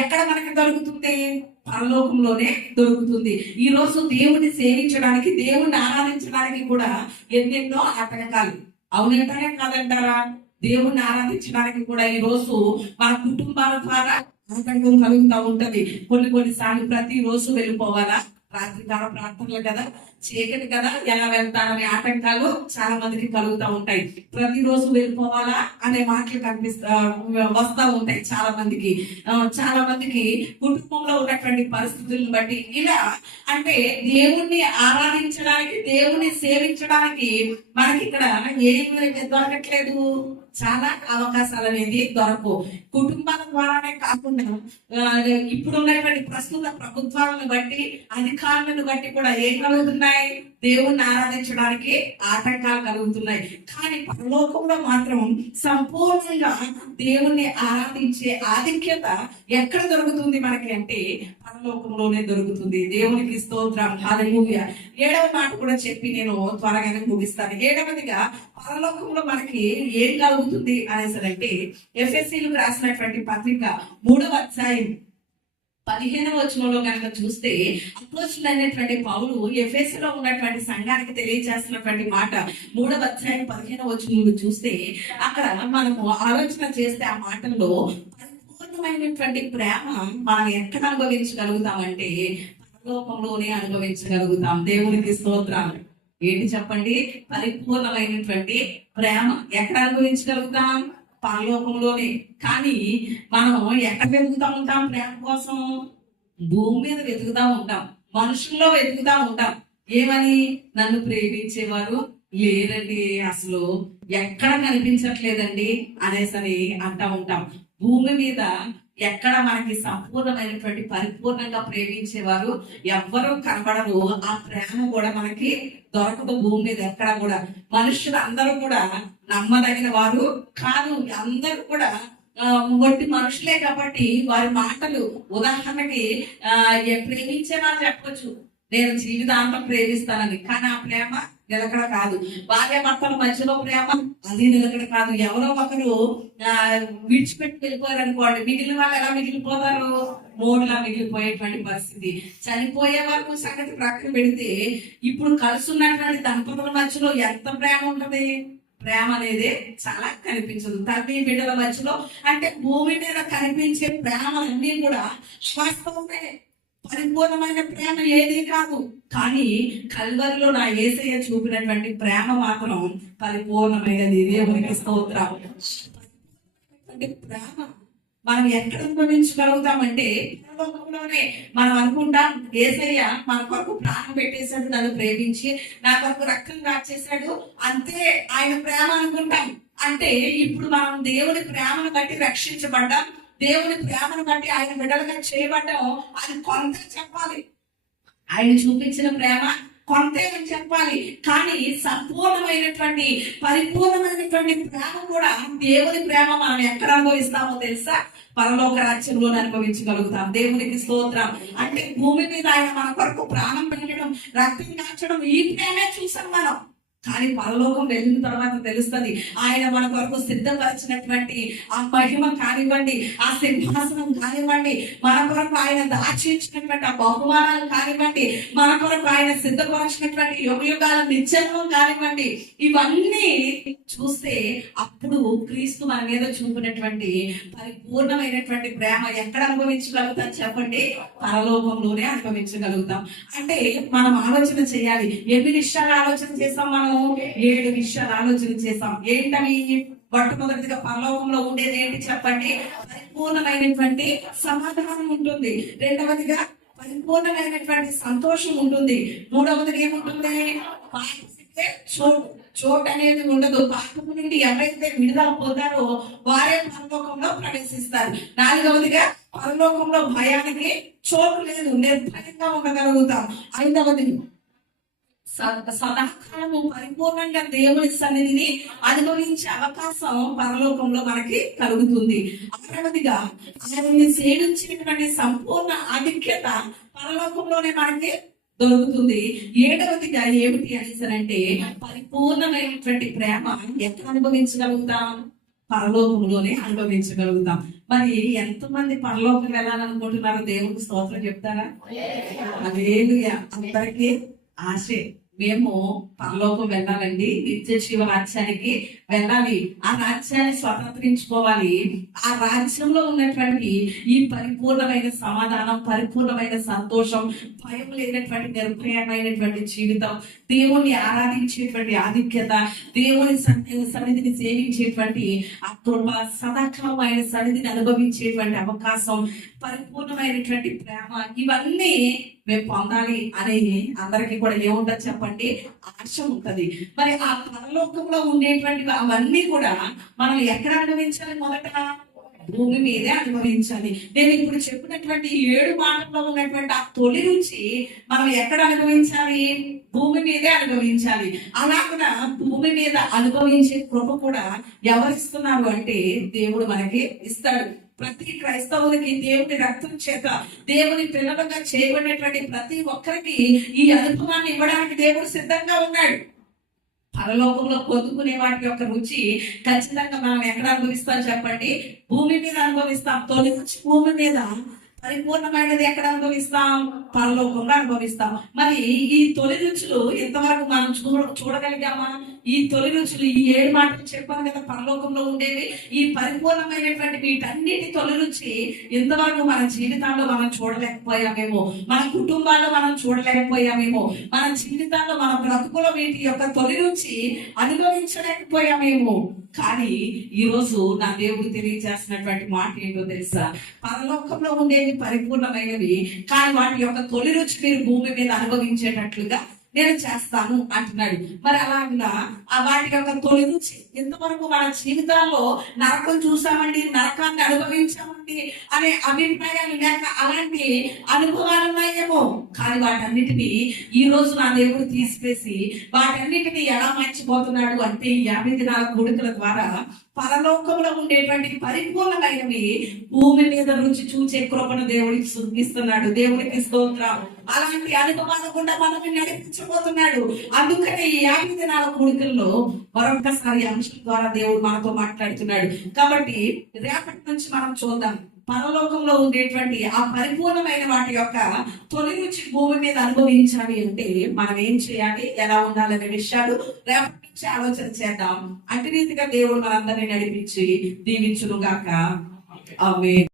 ఎక్కడ మనకి దొరుకుతుంది? పరలోకంలోనే దొరుకుతుంది. ఈ రోజు దేవుణ్ణి సేవించడానికి, దేవుణ్ణి ఆరాధించడానికి కూడా ఎన్నెన్నో ఆటంకాలు. అవునంటారా కాదంటారా? దేవుణ్ణి ఆరాధించడానికి కూడా ఈ రోజు మన కుటుంబాల ద్వారా ఆటంకం కలుగుతూ ఉంటది. కొన్నిసార్లు ప్రతి రోజు వెళ్ళిపోవాలా? రాత్రికాల ప్రార్థనలు కదా, చీకటి కదా, ఎలా వెళ్తారనే ఆటంకాలు చాలా మందికి కలుగుతూ ఉంటాయి. ప్రతిరోజు వెళ్ళిపోవాలా అనే మాటలు వస్తూ ఉంటాయి చాలా మందికి. చాలా మందికి కుటుంబంలో ఉన్నటువంటి పరిస్థితులను బట్టి ఇలా, అంటే దేవుణ్ణి ఆరాధించడానికి, దేవుణ్ణి సేవించడానికి మనకి ఇక్కడ ఏమి దొరకట్లేదు. చాలా అవకాశాలు అనేది దొరకవు. కుటుంబాల ద్వారానే కాకుండా ఇప్పుడు ఉన్నటువంటి ప్రస్తుత ప్రభుత్వాలను బట్టి, అధికారులను బట్టి కూడా ఏం కలుగుతున్నాయి? దేవుణ్ణి ఆరాధించడానికి ఆటంకాలు కలుగుతున్నాయి. కానీ పరలోకంలో మాత్రం సంపూర్ణంగా దేవుణ్ణి ఆరాధించే ఆధిక్యత ఎక్కడ దొరుకుతుంది మనకి అంటే పరలోకంలోనే దొరుకుతుంది. దేవునికి స్తోత్రం, హల్లెలూయా. 7వ మాట కూడా చెప్పి నేను త్వరగానే ముగిస్తాను. 7వదిగా పరలోకంలో మనకి ఏం కలుగుతుంది అనేసరంటే ఎఫెసీయులకు రాసినటువంటి పత్రిక 3వ అధ్యాయం 15వ వచనంలో కనుక చూస్తే అపోస్తలుడైనటువంటి పౌలు ఎఫెసులో ఉన్నటువంటి సంఘానికి తెలియజేస్తున్నటువంటి మాట 3వ అధ్యాయం 15వ వచనంలో చూస్తే అక్కడ మనము ఆలోచన చేస్తే ఆ మాటల్లో పరిపూర్ణమైనటువంటి ప్రేమ మనం ఎక్కడ అనుభవించగలుగుతామంటే పరలోకంలోనే అనుభవించగలుగుతాం. దేవునికి స్తోత్రాలు. ఏంటి చెప్పండి? పరిపూర్ణమైనటువంటి ప్రేమ ఎక్కడ అనుభవించగలుగుతాం? పరలోకంలోనే. కానీ మనం ఎక్కడ వెతుకుతా ఉంటాం ప్రేమ కోసం? భూమి మీద వెతుకుతా ఉంటాం, మనుషుల్లో వెతుకుతా ఉంటాం. ఏమని? నన్ను ప్రేమించేవారు లేరండి, అసలు ఎక్కడ కనిపించట్లేదండి అనేసరి అంటా ఉంటాం. భూమి మీద ఎక్కడ మనకి సంపూర్ణమైనటువంటి పరిపూర్ణంగా ప్రేమించేవారు ఎవ్వరూ కనబడరు. ఆ ప్రేమ కూడా మనకి దొరకదు భూమి మీద ఎక్కడ కూడా. మనుషులు అందరూ కూడా నమ్మదగిన వారు కాదు. అందరూ కూడా వట్టి మనుషులే కాబట్టి వారి మాటలు, ఉదాహరణకి ప్రేమించేవారు చెప్పొచ్చు, నేను జీవితాంతం ప్రేమిస్తానని, కానీ ఆ ప్రేమ నిలకడ కాదు. భార్య భర్తల మధ్యలో ప్రేమ అది నిలకడ కాదు. ఎవరో ఒకరు విడిచిపెట్టి వెళ్ళిపోయారు అనుకోండి, మిగిలిన వాళ్ళు ఎలా మిగిలిపోతారు? మూడులా మిగిలిపోయేటువంటి పరిస్థితి. చనిపోయే వరకు సంగతి ప్రక్కన పెడితే ఇప్పుడు కలిసి ఉన్నటువంటి దంపతుల మధ్యలో ఎంత ప్రేమ ఉంటది? ప్రేమ అనేది చాలా కనిపించదు. తల్లి బిడ్డల మధ్యలో అంటే భూమి మీద కనిపించే ప్రేమలన్నీ కూడా వాస్తవమే, పరిపూర్ణమైన ప్రేమ ఏది కాదు. కానీ కల్వరిలో నా యేసయ్య చూపినటువంటి ప్రేమ మాత్రం పరిపూర్ణమైనది. దేవునికి స్తోత్రం. ప్రేమ మనం ఎక్కడ అనుభవించగలుగుతామంటే పరలోకంలోనే. మనం అనుకుంటాం యేసయ్య మన కొరకు ప్రాణం పెట్టేశాడు, నన్ను ప్రేమించి నా కొరకు రక్తం కాచేశాడు, అంతే ఆయన ప్రేమ అనుకుంటాం. అంటే ఇప్పుడు మనం దేవుని ప్రేమను బట్టి రక్షించబడ్డాం, దేవుని ప్రేమను బట్టి ఆయన బిడ్డలుగా చేయబడ్డం. అది కొంత చెప్పాలి, ఆయన చూపించిన ప్రేమ కొంతే అని చెప్పాలి. కానీ సంపూర్ణమైనటువంటి పరిపూర్ణమైనటువంటి ప్రేమ కూడా, దేవుని ప్రేమ మనం ఎక్కడ అనుభవిస్తామో తెలుసా? పరలోక రాజ్యంలో అనుభవించగలుగుతాం. దేవునికి స్తోత్రం. అంటే భూమి మీద ఆయన మన కొరకు ప్రాణం పెట్టడం, రక్తం కాచడం, ఈ ప్రేమే చూసాం మనం. కానీ పరలోకం వెళ్ళిన తర్వాత తెలుస్తుంది ఆయన మన కొరకు సిద్ధపరిచినటువంటి ఆ మహిమ కానివ్వండి, ఆ సింహాసనం కానివ్వండి, మన కొరకు ఆయన దాచించినటువంటి ఆ బహుమానాలు కానివ్వండి, మన కొరకు ఆయన సిద్ధపరిచినటువంటి యుగాల నిత్యం కానివ్వండి, ఇవన్నీ చూస్తే అప్పుడు క్రీస్తు మన మీద చూపినటువంటి పరిపూర్ణమైనటువంటి ప్రేమ ఎక్కడ అనుభవించగలుగుతాం చెప్పండి? పరలోకంలోనే అనుభవించగలుగుతాం. అంటే మనం ఆలోచన చేయాలి. ఎన్ని విషయాలు ఆలోచన చేస్తాం? మనం 7 విషయాలు ఆలోచన చేస్తాం. ఏంటవి? మొట్టమొదటిగా పరలోకంలో ఉండేది ఏంటి చెప్పండి? పరిపూర్ణమైనటువంటి సమాధానం ఉంటుంది. రెండవదిగా పరిపూర్ణమైనటువంటి సంతోషం ఉంటుంది. మూడవదిగా ఏముంటుంది? చోటు అనేది ఉండదు. పాపం నుండి ఎవరైతే విడుదల పొందారో వారే పరలోకంలో ప్రవేశిస్తారు. నాలుగవదిగా పరలోకంలో భయానికి చోటు లేదు, నిర్భయంగా ఉండగలుగుతాం. ఐదవది సదాకాలము పరిపూర్ణంగా దేవుని సన్నిధిని అనుభవించే అవకాశం పరలోకంలో మనకి కలుగుతుంది. ఆరవదిగా ఆయన్ని సేవించినటువంటి సంపూర్ణ ఆధిక్యత పరలోకంలోనే మనకి దొరుకుతుంది. ఏడవదిగా ఏమిటి అనేసరంటే పరిపూర్ణమైనటువంటి ప్రేమ ఎక్కడ అనుభవించగలుగుతాం? పరలోకంలోనే అనుభవించగలుగుతాం. మరి ఎంతమంది పరలోకం వెళ్ళాలనుకుంటున్నారో దేవుడికి స్తోత్రం చెప్తారా? హల్లెలూయా. అందరికీ ఆశే, మేము పరలోకం వెళ్ళాలండి, నిత్య జీవ రాజ్యానికి వెళ్ళాలి, ఆ రాజ్యాన్ని స్వతంత్రించుకోవాలి. ఆ రాజ్యంలో ఉన్నటువంటి ఈ పరిపూర్ణమైన సమాధానం, పరిపూర్ణమైన సంతోషం, భయం లేనటువంటి నిర్భయమైనటువంటి జీవితం, దేవుణ్ణి ఆరాధించేటువంటి ఆధిక్యత, దేవుని సన్నిధిని సేవించేటువంటి ఆ కృప, సదాకాలమైన సన్నిధిని అనుభవించేటువంటి అవకాశం, పరిపూర్ణమైనటువంటి ప్రేమ, ఇవన్నీ మేము పొందాలి అనేది అందరికీ కూడా ఏముంటది చెప్పండి? ఆశ ఉంటది. మరి ఆ పరలోకంలో ఉండేటువంటి అవన్నీ కూడా మనం ఎక్కడ అనుభవించాలి? మొదట భూమి మీదే అనుభవించాలి. నేను ఇప్పుడు చెప్పినటువంటి 7 మాటల్లో ఉన్నటువంటి ఆ తొలి రుచి మనం ఎక్కడ అనుభవించాలి? భూమి మీదే అనుభవించాలి. అలాగా భూమి మీద అనుభవించే కృప కూడా ఎవరిస్తున్నారు అంటే దేవుడు మనకి ఇస్తాడు. ప్రతి క్రైస్తవులకి దేవుని రక్తం చేత దేవుని పిల్లలుగా చేయబడినటువంటి ప్రతి ఒక్కరికి ఈ అనుభవాన్ని ఇవ్వడానికి దేవుడు సిద్ధంగా ఉన్నాడు. పరలోకంలో పొందుకునే వాటి యొక్క రుచి ఖచ్చితంగా మనం ఎక్కడ అనుభవిస్తాం చెప్పండి? భూమి మీద అనుభవిస్తాం. తొలి రుచి భూమి మీద, పరిపూర్ణమైనది ఎక్కడ అనుభవిస్తాం? పరలోకంలో అనుభవిస్తాం. మరి ఈ తొలి రుచులు ఎంతవరకు మనం చూడగలిగామా? ఈ తొలి రుచులు, ఈ 7 మాటలు చెప్పాను కదా పరలోకంలో ఉండేవి. ఈ పరిపూర్ణమైనటువంటి వీటన్నిటి తొలి రుచి ఎంతవరకు మన జీవితాల్లో మనం చూడలేకపోయామేమో, మన కుటుంబాల్లో మనం చూడలేకపోయామేమో, మన జీవితాల్లో మన బ్రతుకులో వీటి యొక్క తొలి రుచి అనుభవించలేకపోయామేమో. కానీ ఈ రోజు నా దేవుడు తెలియజేస్తున్నటువంటి మాట ఏంటో తెలుసా? పరలోకంలో ఉండేవి పరిపూర్ణమైనవి, కానీ వాటి యొక్క తొలి రుచి మీరు భూమి మీద అనుభవించేటట్లుగా నేను చేస్తాను అంటున్నాడు. మరి అలాగా ఆ వాటి యొక్క తొలి రుచి ఎంతవరకు మన జీవితాల్లో నరకం చూసామండి, నరకాన్ని అనుభవించామండి అనే అభిప్రాయాలు లేక అలాంటి అనుభవాలు ఉన్నాయేమో. కానీ వాటన్నిటినీ ఈ రోజు నా దేవుడు తీసివేసి వాటన్నిటిని ఎలా మర్చిపోతున్నాడు అంటే, ఈ 50 దినాల కూడికల ద్వారా పరలోకంలో ఉండేటువంటి పరిపూర్ణమైనవి భూమి మీద రుచి చూచే కృపను దేవుడికి ఇస్తున్నాడు. దేవుడికి స్తోత్రం. అలాంటి అనుభవాలు కూడా మనల్ని నడిపించబోతున్నాడు. అందుకనే ఈ 50 దినాల కూడికల్లో మరొకసారి అంశం ద్వారా దేవుడు మనతో మాట్లాడుతున్నాడు. కాబట్టి రేపటి నుంచి మనం చూద్దాం, పరలోకంలో ఉండేటువంటి ఆ పరిపూర్ణమైన వాటి యొక్క తొలి రుచి భూమి మీద అనుభవించాలి అంటే మనం ఏం చేయాలి, ఎలా ఉండాలనే విషయాలు రేపటి నుంచి ఆలోచన చేద్దాం. అటు రీతిగా దేవుడు మనందరినీ నడిపించి దీవించును గాక. ఆమేన్.